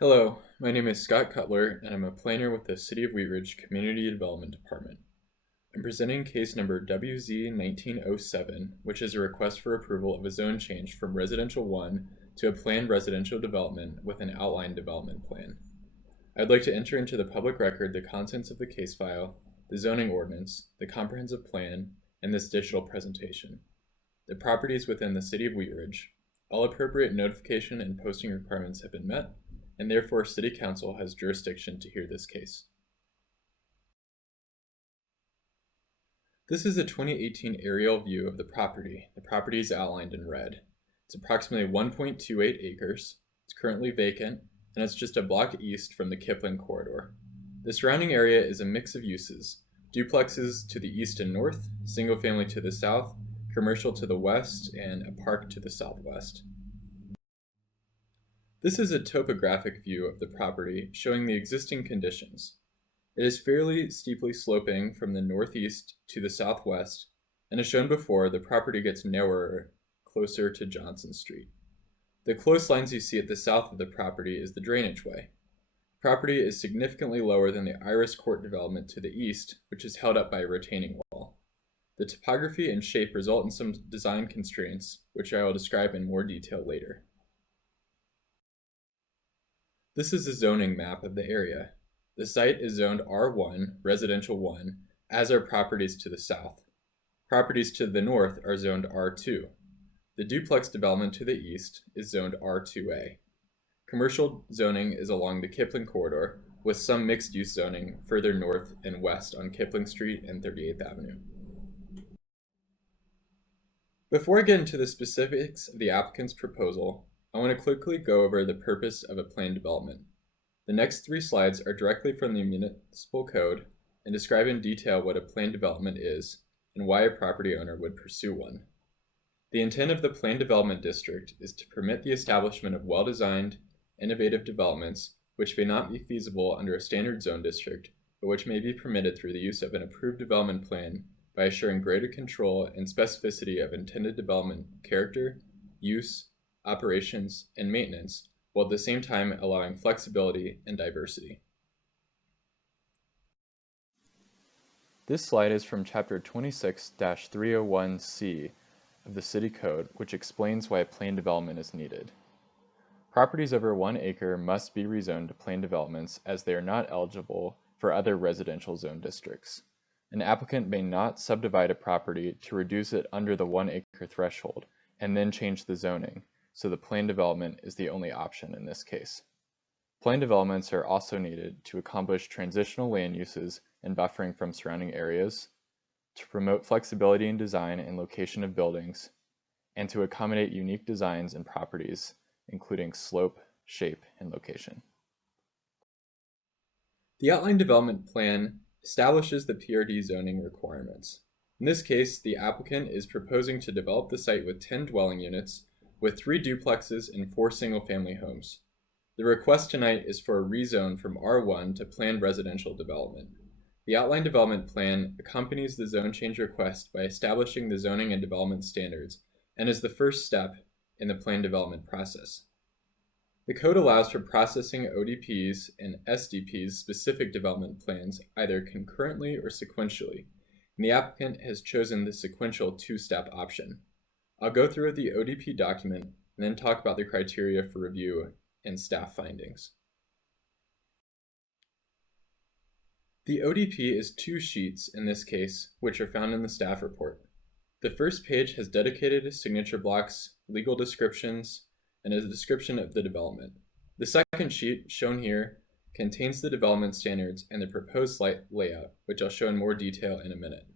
Hello, my name is Scott Cutler, and I'm a planner with the City of Wheat Ridge Community Development Department. I'm presenting case number WZ-19-07, which is a request for approval of a zone change from Residential 1 to a planned residential development with an outline development plan. I'd like to enter into the public record the contents of the case file, the zoning ordinance, the comprehensive plan, and this digital presentation. The property is within the City of Wheat Ridge. All appropriate notification and posting requirements have been met, and therefore City Council has jurisdiction to hear this case. This is a 2018 aerial view of the property. The property is outlined in red. It's approximately 1.28 acres. It's currently vacant, and it's just a block east from the Kipling corridor. The surrounding area is a mix of uses: duplexes to the east and north, single family to the south, commercial to the west, and a park to the southwest. This is a topographic view of the property showing the existing conditions. It is fairly steeply sloping from the northeast to the southwest, and as shown before, the property gets narrower closer to Johnson Street. The close lines you see at the south of the property is the drainage way. The property is significantly lower than the Iris Court development to the east, which is held up by a retaining wall. The topography and shape result in some design constraints, which I will describe in more detail later. This is a zoning map of the area. The site is zoned R1, Residential 1, as are properties to the south. Properties to the north are zoned R2. The duplex development to the east is zoned R2A. Commercial zoning is along the Kipling corridor, with some mixed-use zoning further north and west on Kipling Street and 38th Avenue. Before I get into the specifics of the applicant's proposal, I want to quickly go over the purpose of a planned development. The next 3 slides are directly from the municipal code and describe in detail what a planned development is and why a property owner would pursue one. The intent of the planned development district is to permit the establishment of well-designed, innovative developments which may not be feasible under a standard zone district, but which may be permitted through the use of an approved development plan by assuring greater control and specificity of intended development character, use, operations, and maintenance, while at the same time allowing flexibility and diversity. This slide is from Chapter 26-301C of the City Code, which explains why a planned development is needed. Properties over 1 acre must be rezoned to planned developments as they are not eligible for other residential zone districts. An applicant may not subdivide a property to reduce it under the 1 acre threshold and then change the zoning, so the planned development is the only option in this case. Planned developments are also needed to accomplish transitional land uses and buffering from surrounding areas, to promote flexibility in design and location of buildings, and to accommodate unique designs and properties, including slope, shape, and location. The outline development plan establishes the PRD zoning requirements. In this case, the applicant is proposing to develop the site with 10 dwelling units, with 3 duplexes and 4 single-family homes. The request tonight is for a rezone from R1 to planned residential development. The outline development plan accompanies the zone change request by establishing the zoning and development standards and is the first step in the plan development process. The code allows for processing ODPs and SDPs specific development plans either concurrently or sequentially, and the applicant has chosen the sequential 2-step option. I'll go through the ODP document and then talk about the criteria for review and staff findings. The ODP is 2 sheets in this case, which are found in the staff report. The first page has dedicated signature blocks, legal descriptions, and a description of the development. The second sheet, shown here, contains the development standards and the proposed site layout, which I'll show in more detail in a minute.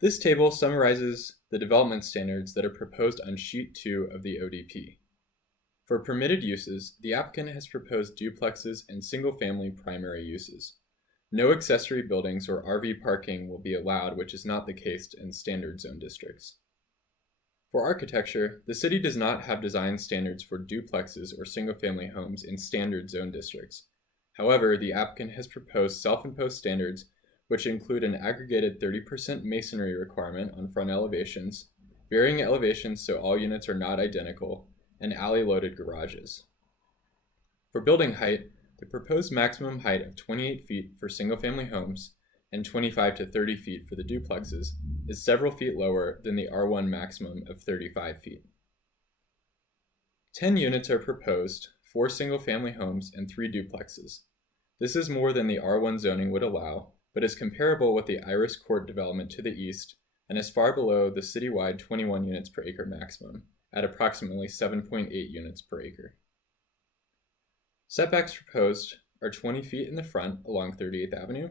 This table summarizes the development standards that are proposed on sheet 2 of the ODP. For permitted uses, the applicant has proposed duplexes and single-family primary uses. No accessory buildings or RV parking will be allowed, which is not the case in standard zone districts. For architecture, the city does not have design standards for duplexes or single-family homes in standard zone districts. However, the applicant has proposed self-imposed standards which include an aggregated 30% masonry requirement on front elevations varying elevations so all units are not identical, and alley-loaded garages. For building height, the proposed maximum height of 28 feet for single-family homes and 25 to 30 feet for the duplexes is several feet lower than the R1 maximum of 35 feet. 10 units are proposed, 4 single-family homes and 3 duplexes. This is more than the R1 zoning would allow, but is comparable with the Iris Court development to the east and is far below the citywide 21 units per acre maximum, at approximately 7.8 units per acre. Setbacks proposed are 20 feet in the front along 38th Avenue,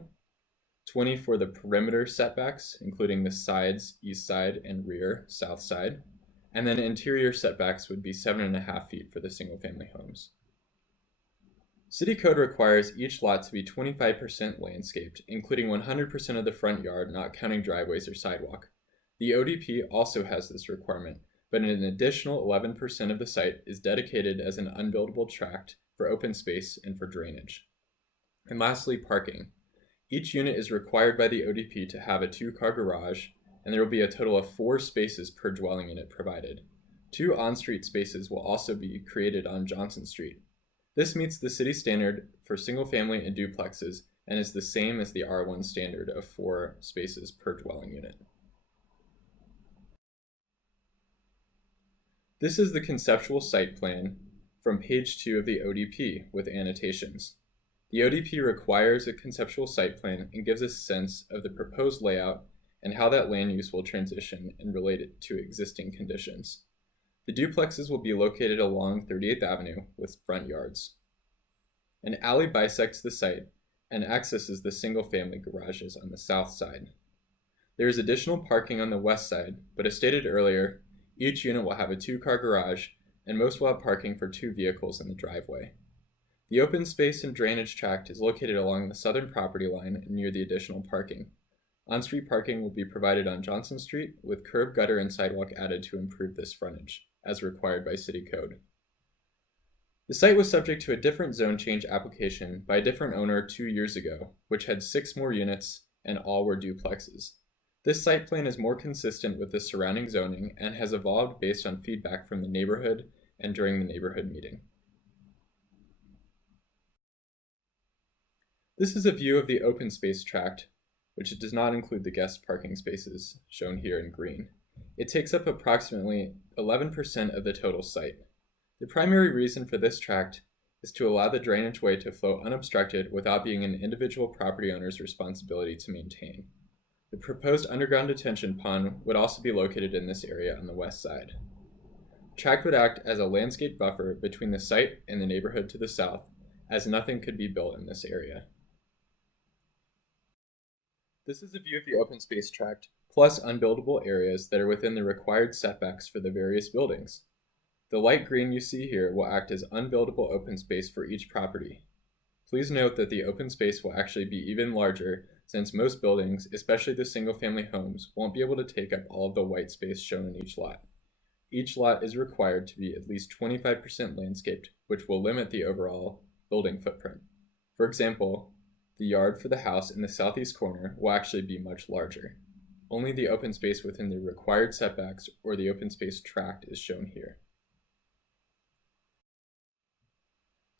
20 for the perimeter setbacks, including the sides, east side, and rear, south side, and then interior setbacks would be 7.5 feet for the single-family homes. City code requires each lot to be 25% landscaped, including 100% of the front yard, not counting driveways or sidewalk. The ODP also has this requirement, but an additional 11% of the site is dedicated as an unbuildable tract for open space and for drainage. And lastly, parking. Each unit is required by the ODP to have a 2-car garage, and there will be a total of 4 spaces per dwelling unit provided. 2 on-street spaces will also be created on Johnson Street. This meets the city standard for single-family and duplexes and is the same as the R1 standard of 4 spaces per dwelling unit. This is the conceptual site plan from page 2 of the ODP with annotations. The ODP requires a conceptual site plan and gives a sense of the proposed layout and how that land use will transition and relate it to existing conditions. The duplexes will be located along 38th Avenue with front yards. An alley bisects the site and accesses the single-family garages on the south side. There is additional parking on the west side, but as stated earlier, each unit will have a 2-car garage and most will have parking for 2 vehicles in the driveway. The open space and drainage tract is located along the southern property line near the additional parking. On-street parking will be provided on Johnson Street with curb, gutter, and sidewalk added to improve this frontage, as required by city code. The site was subject to a different zone change application by a different owner 2 years ago, which had 6 more units and all were duplexes. This site plan is more consistent with the surrounding zoning and has evolved based on feedback from the neighborhood and during the neighborhood meeting. This is a view of the open space tract, which does not include the guest parking spaces, shown here in green. It takes up approximately 11% of the total site. The primary reason for this tract is to allow the drainage way to flow unobstructed without being an individual property owner's responsibility to maintain. The proposed underground detention pond would also be located in this area on the west side. The tract would act as a landscape buffer between the site and the neighborhood to the south, as nothing could be built in this area. This is a view of the open space tract, plus unbuildable areas that are within the required setbacks for the various buildings. The light green you see here will act as unbuildable open space for each property. Please note that the open space will actually be even larger since most buildings, especially the single-family homes, won't be able to take up all of the white space shown in each lot. Each lot is required to be at least 25% landscaped, which will limit the overall building footprint. For example, the yard for the house in the southeast corner will actually be much larger. Only the open space within the required setbacks or the open space tract is shown here.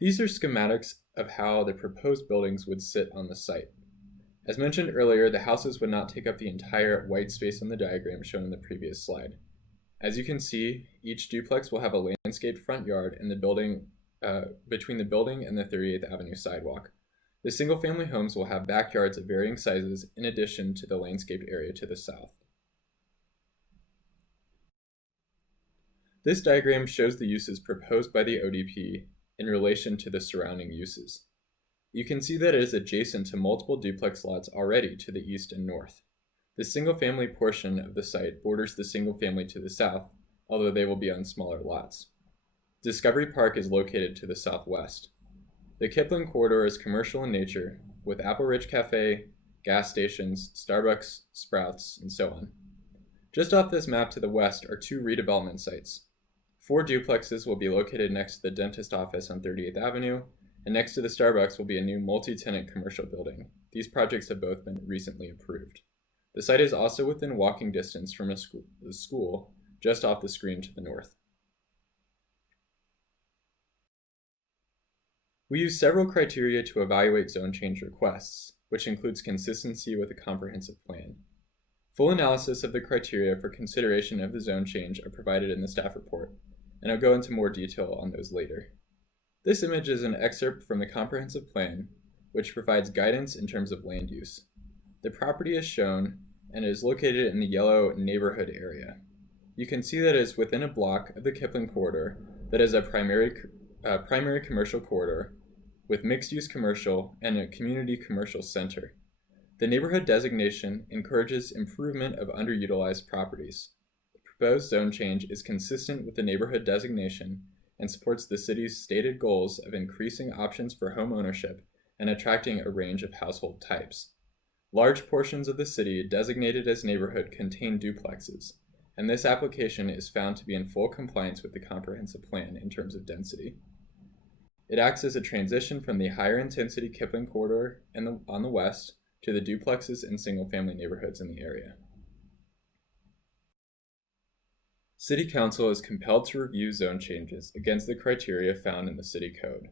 These are schematics of how the proposed buildings would sit on the site. As mentioned earlier, the houses would not take up the entire white space on the diagram shown in the previous slide. As you can see, each duplex will have a landscaped front yard in the building, between the building and the 38th Avenue sidewalk. The single-family homes will have backyards of varying sizes in addition to the landscaped area to the south. This diagram shows the uses proposed by the ODP in relation to the surrounding uses. You can see that it is adjacent to multiple duplex lots already to the east and north. The single-family portion of the site borders the single-family to the south, although they will be on smaller lots. Discovery Park is located to the southwest. The Kipling corridor is commercial in nature, with Apple Ridge Cafe, gas stations, Starbucks, Sprouts, and so on. Just off this map to the west are 2 redevelopment sites. 4 duplexes will be located next to the dentist office on 38th Avenue, and next to the Starbucks will be a new multi-tenant commercial building. These projects have both been recently approved. The site is also within walking distance from the school, just off the screen to the north. We use several criteria to evaluate zone change requests, which includes consistency with a comprehensive plan. Full analysis of the criteria for consideration of the zone change are provided in the staff report, and I'll go into more detail on those later. This image is an excerpt from the comprehensive plan, which provides guidance in terms of land use. The property is shown and is located in the yellow neighborhood area. You can see that it is within a block of the Kipling corridor that is a primary commercial corridor with mixed-use commercial and a community commercial center. The neighborhood designation encourages improvement of underutilized properties. The proposed zone change is consistent with the neighborhood designation and supports the city's stated goals of increasing options for home ownership and attracting a range of household types. Large portions of the city designated as neighborhood contain duplexes, and this application is found to be in full compliance with the comprehensive plan in terms of density. It acts as a transition from the higher intensity Kipling corridor on the west to the duplexes and single-family neighborhoods in the area. City Council is compelled to review zone changes against the criteria found in the City Code.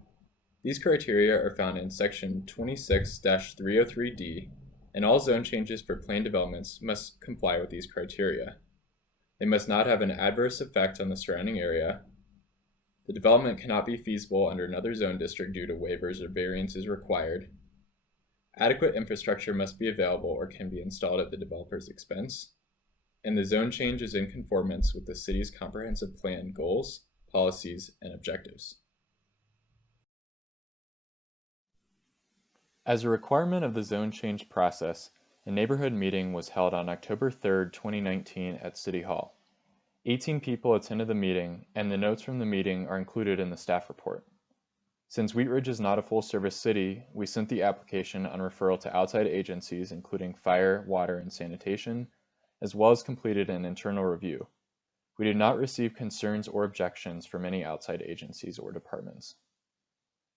These criteria are found in Section 26-303D, and all zone changes for planned developments must comply with these criteria. They must not have an adverse effect on the surrounding area. The development cannot be feasible under another zone district due to waivers or variances required. Adequate infrastructure must be available or can be installed at the developer's expense. And the zone change is in conformance with the city's comprehensive plan goals, policies, and objectives. As a requirement of the zone change process, a neighborhood meeting was held on October 3, 2019 at City Hall. 18 people attended the meeting, and the notes from the meeting are included in the staff report. Since Wheat Ridge is not a full-service city, we sent the application on referral to outside agencies including fire, water, and sanitation, as well as completed an internal review. We did not receive concerns or objections from any outside agencies or departments.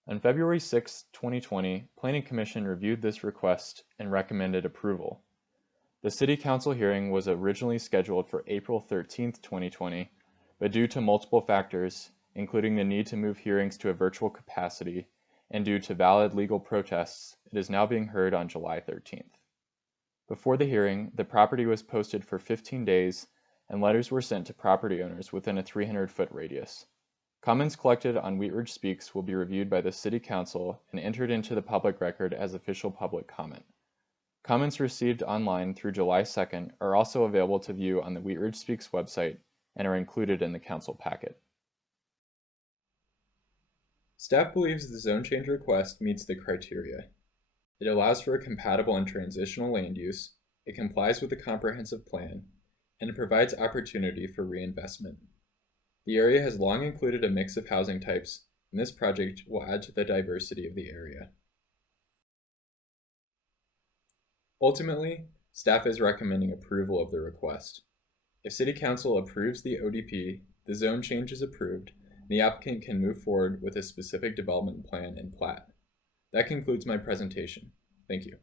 On February 6, 2020, Planning Commission reviewed this request and recommended approval. The City Council hearing was originally scheduled for April 13, 2020, but due to multiple factors, including the need to move hearings to a virtual capacity and due to valid legal protests, it is now being heard on July 13th. Before the hearing, the property was posted for 15 days and letters were sent to property owners within a 300-foot radius. Comments collected on Wheat Ridge Speaks will be reviewed by the City Council and entered into the public record as official public comment. Comments received online through July 2nd are also available to view on the Wheat Ridge Speaks website and are included in the council packet. Staff believes the zone change request meets the criteria. It allows for a compatible and transitional land use, it complies with the comprehensive plan, and it provides opportunity for reinvestment. The area has long included a mix of housing types, and this project will add to the diversity of the area. Ultimately, staff is recommending approval of the request. If City Council approves the ODP, the zone change is approved, and the applicant can move forward with a specific development plan and plat. That concludes my presentation. Thank you.